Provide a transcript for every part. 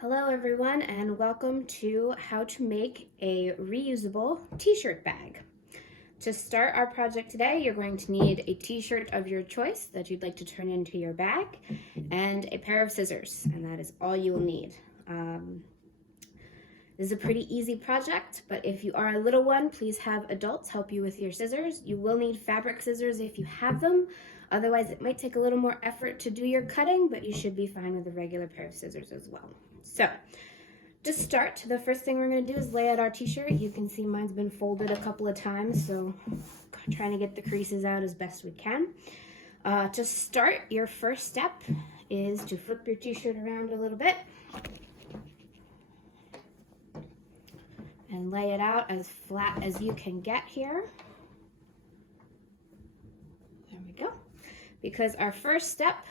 Hello everyone and welcome to how to make a reusable t-shirt bag. To start our project today, you're going to need a t-shirt of your choice that you'd like to turn into your bag and a pair of scissors, and that is all you will need. This is a pretty easy project, but if you are a little one, please have adults help you with your scissors. You will need fabric scissors if you have them. Otherwise, it might take a little more effort to do your cutting, but you should be fine with a regular pair of scissors as well. So, to start, the first thing we're going to do is lay out our t-shirt. You can see mine's been folded a couple of times, so trying to get the creases out as best we can. To start, your first step is to flip your t-shirt around a little bit and lay it out as flat as you can get here. There we go. Because our first step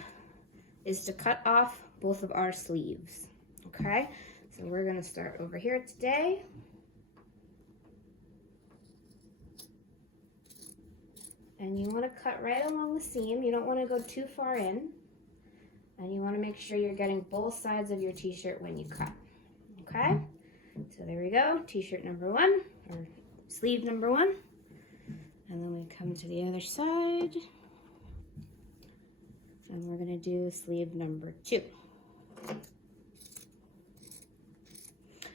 is to cut off both of our sleeves. Okay, so we're going to start over here today. And you want to cut right along the seam. You don't want to go too far in. And you want to make sure you're getting both sides of your t-shirt when you cut. Okay, so there we go, t-shirt number one, or sleeve number one. And then we come to the other side. And we're going to do sleeve number two.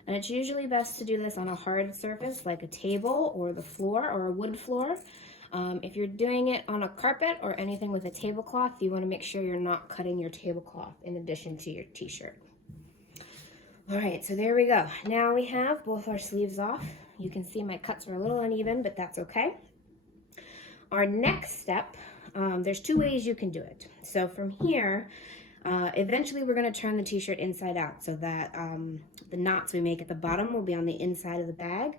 And it's usually best to do this on a hard surface like a table or the floor or a wood floor. If you're doing it on a carpet or anything with a tablecloth, you want to make sure you're not cutting your tablecloth in addition to your t-shirt. All right, so there we go. Now we have both our sleeves off. You can see my cuts are a little uneven, but that's okay. Our next step, there's two ways you can do it. So from here, eventually we're going to turn the t-shirt inside out so that the knots we make at the bottom will be on the inside of the bag.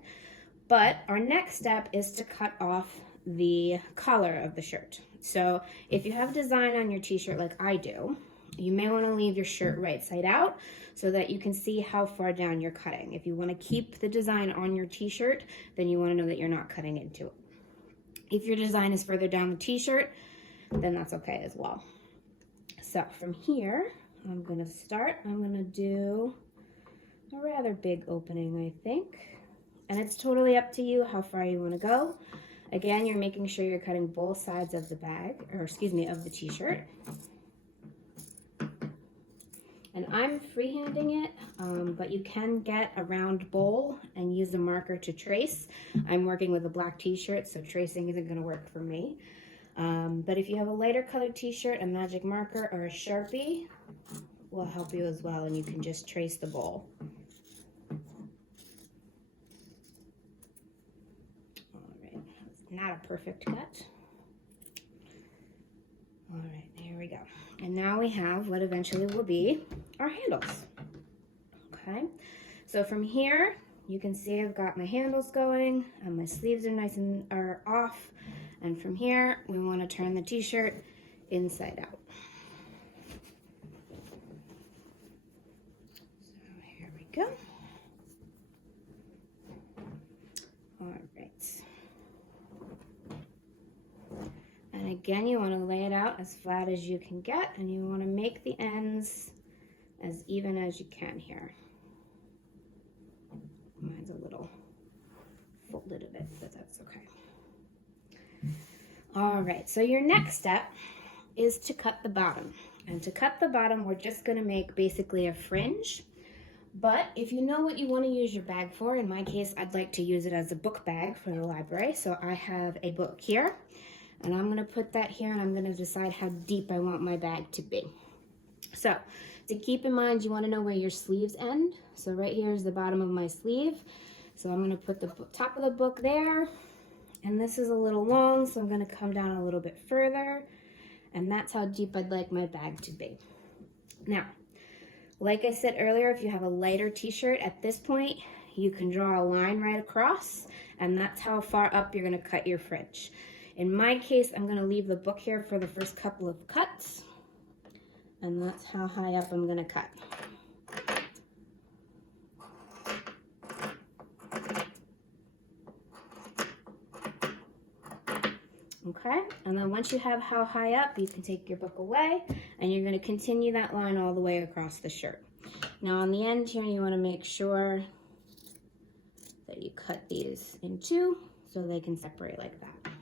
But our next step is to cut off the collar of the shirt. So if you have design on your t-shirt like I do, you may want to leave your shirt right side out so that you can see how far down you're cutting. If you want to keep the design on your t-shirt, then you want to know that you're not cutting into it. If your design is further down the t-shirt, then that's okay as well. So from here, I'm going to start. I'm going to do a rather big opening, I think. And it's totally up to you how far you want to go. Again, you're making sure you're cutting both sides of the bag, or excuse me, of the t-shirt. And I'm freehanding it, but you can get a round bowl and use a marker to trace. I'm working with a black t-shirt, so tracing isn't going to work for me. But if you have a lighter colored t-shirt, a magic marker or a Sharpie will help you as well, and you can just trace the bowl. All right, that's not a perfect cut. All right, here we go. And now we have what eventually will be our handles. Okay, so from here, you can see I've got my handles going and my sleeves are nice and are off. And from here, we want to turn the t-shirt inside out. So here we go. All right. And again, you want to lay it out as flat as you can get, and you want to make the ends as even as you can here. Mine's a little folded a bit, but that's okay. All right, so your next step is to cut the bottom. And to cut the bottom, we're just going to make basically a fringe. But if you know what you want to use your bag for, in my case, I'd like to use it as a book bag for the library. So I have a book here, and I'm going to put that here, and I'm going to decide how deep I want my bag to be. So to keep in mind, you want to know where your sleeves end. So right here is the bottom of my sleeve. So I'm going to put the top of the book there. And this is a little long, so I'm going to come down a little bit further. And that's how deep I'd like my bag to be. Now, like I said earlier, if you have a lighter t-shirt at this point, you can draw a line right across, and that's how far up you're going to cut your fringe. In my case, I'm going to leave the book here for the first couple of cuts, and that's how high up I'm going to cut. Okay, and then once you have how high up, you can take your book away, and you're going to continue that line all the way across the shirt. Now on the end here, you want to make sure that you cut these in two so they can separate like that.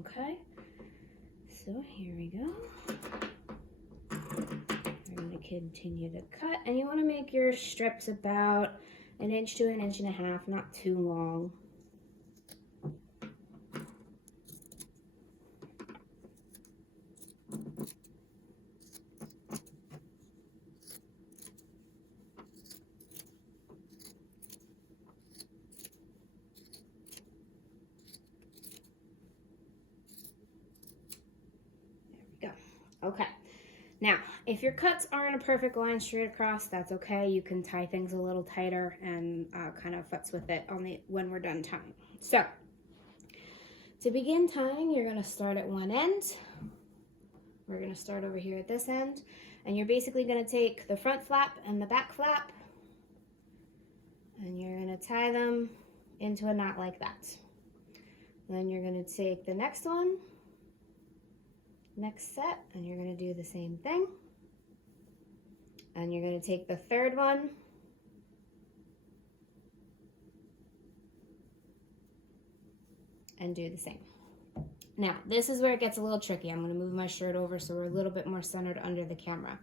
Okay, so here we go. We're going to continue to cut, and you want to make your strips about 1 inch to 1.5 inches, not too long. Okay, now if your cuts aren't a perfect line straight across, that's okay. You can tie things a little tighter and kind of futz with it when we're done tying. So to begin tying, you're going to start at one end. We're going to start over here at this end, and you're basically going to take the front flap and the back flap, and you're going to tie them into a knot like that. Then you're going to take the next one, next set, and you're going to do the same thing, and you're going to take the third one and do the same. Now this is where it gets a little tricky. I'm going to move my shirt over so we're a little bit more centered under the camera.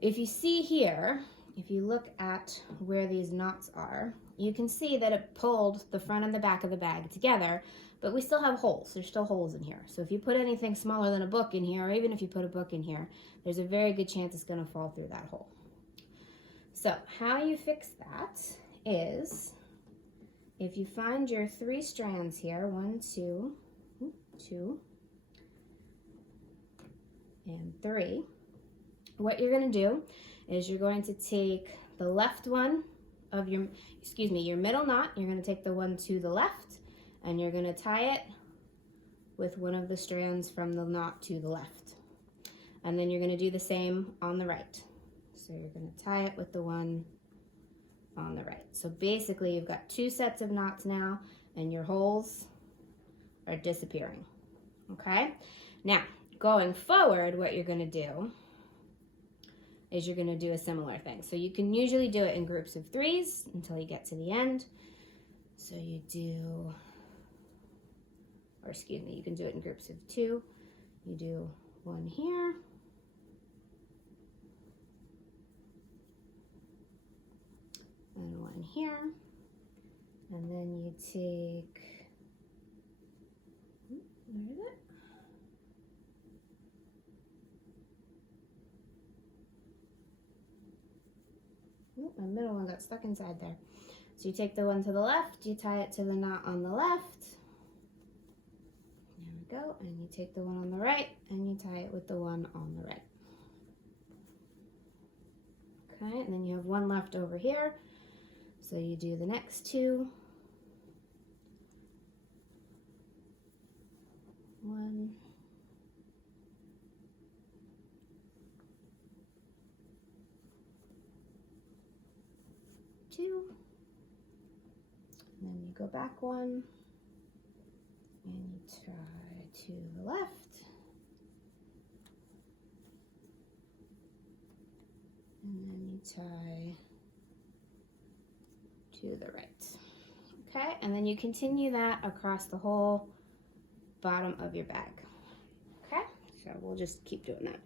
If you see here, if you look at where these knots are, you can see that it pulled the front and the back of the bag together, but we still have holes. There's still holes in here. So if you put anything smaller than a book in here, or even if you put a book in here, there's a very good chance it's going to fall through that hole. So how you fix that is, if you find your 3 strands here, 1, 2, 2, and 3, what you're going to do is you're going to take the left one of your middle knot, you're going to take the one to the left, and you're going to tie it with one of the strands from the knot to the left. And then you're going to do the same on the right. So you're going to tie it with the one on the right. So basically you've got 2 sets of knots now, and your holes are disappearing. Okay? Now, going forward, what you're going to do is you're going to do a similar thing. So you can usually do it in groups of 3s until you get to the end. So you do, or excuse me, you can do it in groups of 2. You do 1 here, and 1 here, and then you take, where is it? Oh, my middle one got stuck inside there. So you take the one to the left, you tie it to the knot on the left. There we go. And you take the one on the right, and you tie it with the one on the right. Okay, and then you have 1 left over here. So you do the next 2. 1. 2, and then you go back 1, and you tie to the left, and then you tie to the right. Okay, and then you continue that across the whole bottom of your bag. Okay, so we'll just keep doing that.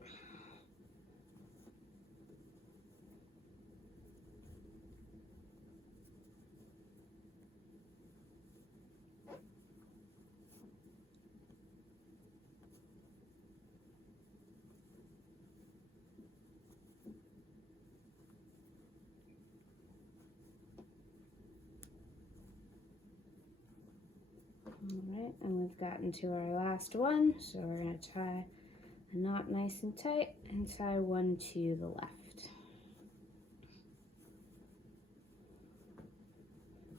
Alright, and we've gotten to our last one, so we're going to tie a knot nice and tight and tie 1 to the left.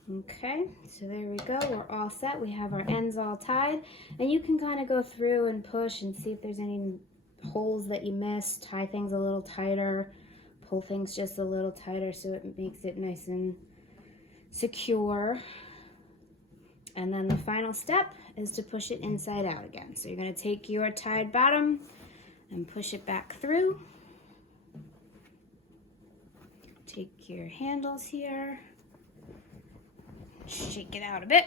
Okay, so there we go, we're all set. We have our ends all tied, and you can kind of go through and push and see if there's any holes that you missed, tie things a little tighter, pull things just a little tighter so it makes it nice and secure. And then the final step is to push it inside out again. So you're going to take your tied bottom and push it back through. take your handles here, shake it out a bit,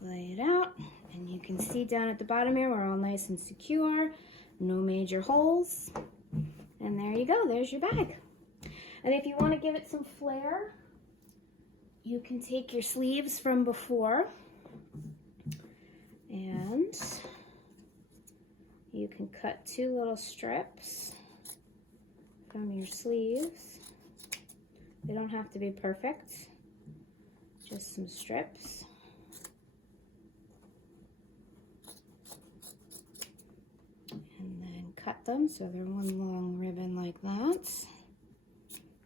lay it out, and you can see down at the bottom here we're all nice and secure, no major holes, and there you go, there's your bag. And if you want to give it some flair, you can take your sleeves from before and you can cut 2 little strips from your sleeves. They don't have to be perfect, just some strips. And then cut them so they're one long ribbon like that.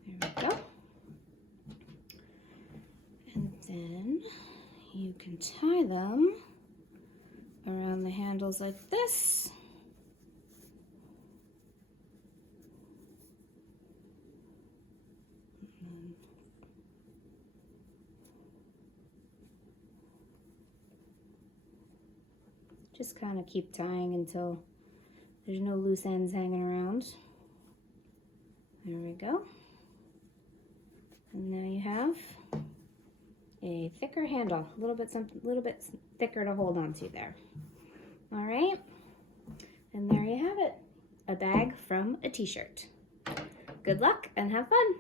There we go. And then you can tie them around the handles like this. Just kind of keep tying until there's no loose ends hanging around. There we go. And now you have a thicker handle, a little bit thicker to hold onto there. All right, and there you have it, a bag from a t-shirt. Good luck and have fun.